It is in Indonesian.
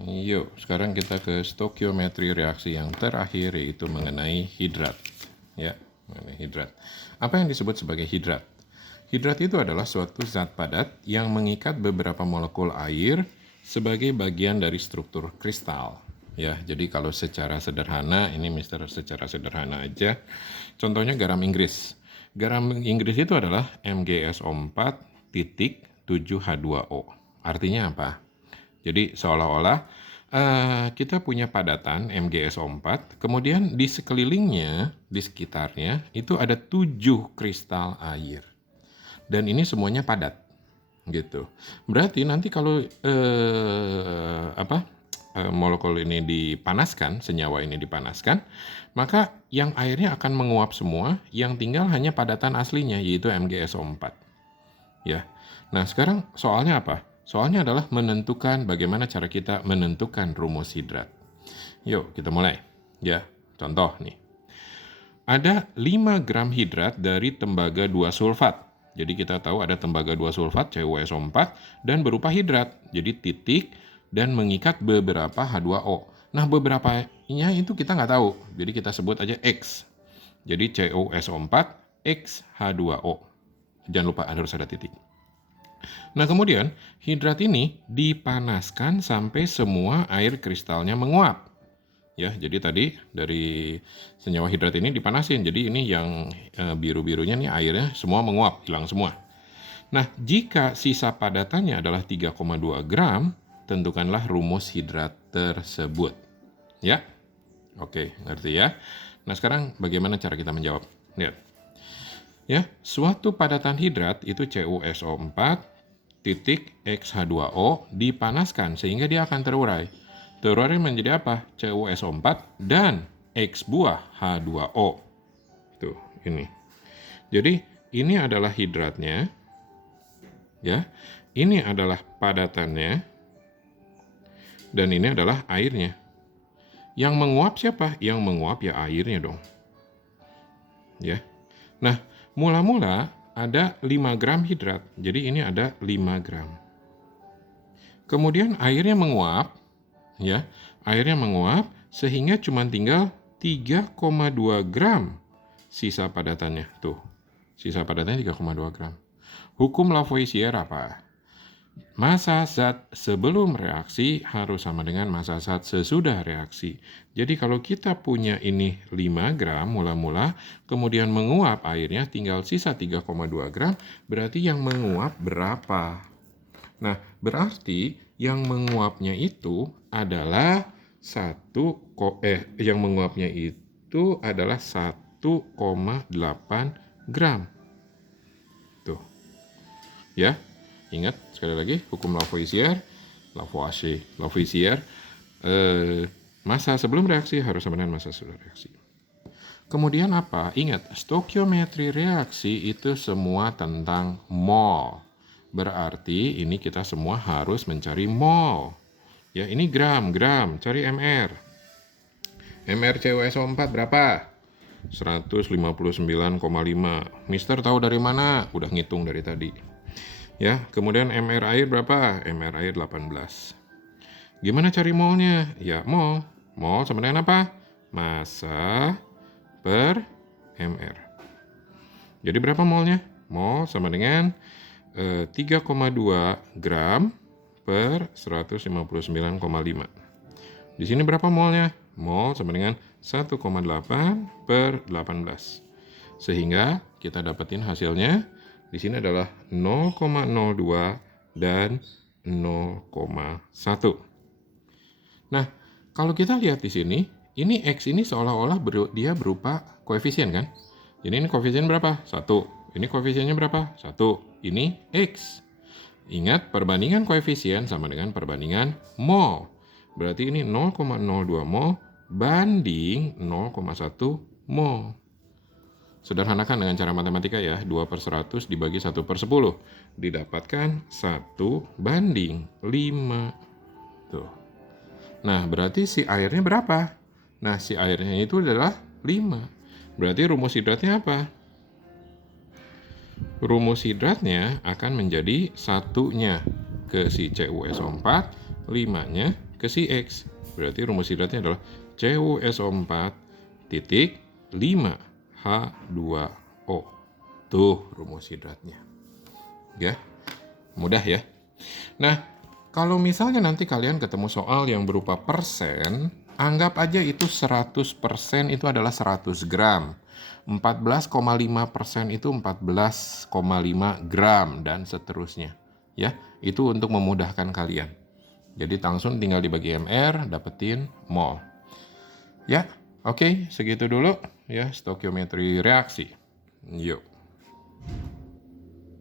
Yuk, sekarang kita ke stokiometri reaksi yang terakhir, yaitu mengenai hidrat. Ya, mengenai hidrat. Apa yang disebut sebagai hidrat? Hidrat itu adalah suatu zat padat yang mengikat beberapa molekul air sebagai bagian dari struktur kristal. Ya, jadi kalau secara sederhana, ini Mister secara sederhana aja. Contohnya garam Inggris. Garam Inggris itu adalah MgSO4 titik 7H2O. Artinya apa? Jadi seolah-olah kita punya padatan MgSO4, kemudian di sekelilingnya, di sekitarnya, itu ada 7 kristal air. Dan ini semuanya padat, gitu. Berarti nanti kalau molekul ini dipanaskan, senyawa ini dipanaskan, maka yang airnya akan menguap semua, yang tinggal hanya padatan aslinya, yaitu MgSO4. Ya. Nah, sekarang soalnya apa? Soalnya adalah menentukan bagaimana cara kita menentukan rumus hidrat. Yuk, kita mulai. Ya, contoh nih. Ada 5 gram hidrat dari tembaga 2 sulfat. Jadi kita tahu ada tembaga 2 sulfat, CuSO4, dan berupa hidrat. Jadi titik dan mengikat beberapa H2O. Nah, beberapanya itu kita nggak tahu. Jadi kita sebut aja X. Jadi CuSO4, X, H2O. Jangan lupa harus ada titik. Nah, kemudian hidrat ini dipanaskan sampai semua air kristalnya menguap. Ya, jadi tadi dari senyawa hidrat ini dipanasin. Jadi ini yang biru-birunya nih airnya semua menguap, hilang semua. Nah, jika sisa padatannya adalah 3,2 gram, tentukanlah rumus hidrat tersebut. Ya? Oke, ngerti ya? Nah, sekarang bagaimana cara kita menjawab? Lihat. Ya, suatu padatan hidrat itu CuSO4 titik X-H2O dipanaskan sehingga dia akan terurai. Terurai menjadi apa? CuSO4 dan X buah H2O. Tuh, ini. Jadi, ini adalah hidratnya. Ya. Ini adalah padatannya. Dan ini adalah airnya. Yang menguap siapa? Yang menguap ya airnya dong. Ya. Nah, mula-mula ada 5 gram hidrat. Jadi ini ada 5 gram. Kemudian airnya menguap, ya. Airnya menguap sehingga cuma tinggal 3,2 gram sisa padatannya. Tuh. Sisa padatannya 3,2 gram. Hukum Lavoisier apa? Massa zat sebelum reaksi harus sama dengan massa zat sesudah reaksi. Jadi kalau kita punya ini 5 gram mula-mula, kemudian menguap airnya tinggal sisa 3,2 gram, berarti yang menguap berapa? Nah, berarti yang menguapnya itu adalah 1,8 gram. Tuh. Ya. Ingat sekali lagi hukum Lavoisier, massa sebelum reaksi harus sama dengan massa sesudah reaksi. Kemudian apa? Ingat, stokiometri reaksi itu semua tentang mol. Berarti ini kita semua harus mencari mol. Ya, ini gram, cari mR. mR CuSO4 berapa? 159,5. Mister tahu dari mana? Udah ngitung dari tadi. Ya, kemudian MR air berapa? MR air 18. Gimana cari molnya? Ya, mol. Mol sama dengan apa? Massa per MR. Jadi berapa molnya? Mol sama dengan 3,2 gram per 159,5. Di sini berapa molnya? Mol sama dengan 1,8 per 18. Sehingga kita dapetin hasilnya di sini adalah 0,02 dan 0,1. Nah, kalau kita lihat di sini, ini X ini seolah-olah dia berupa koefisien kan? Jadi ini koefisien berapa? 1. Ini koefisiennya berapa? 1. Ini X. Ingat, perbandingan koefisien sama dengan perbandingan mol. Berarti ini 0,02 mol banding 0,1 mol. Sederhanakan dengan cara matematika ya, 2/100 dibagi 1/10. Didapatkan 1/5. Tuh. Nah, berarti si airnya berapa? Nah, si airnya itu adalah 5. Berarti rumus hidratnya apa? Rumus hidratnya akan menjadi 1-nya ke si CuSO4, 5-nya ke si X. Berarti rumus hidratnya adalah CuSO4 titik 5H2O. Tuh rumus hidratnya. Ya, mudah ya. Nah, kalau misalnya nanti kalian ketemu soal yang berupa persen, anggap aja itu 100% itu adalah 100 gram. 14,5% itu 14,5 gram dan seterusnya. Ya, itu untuk memudahkan kalian. Jadi langsung tinggal dibagi MR, dapetin mol. Ya, oke, segitu dulu ya stokiometri reaksi. Yuk.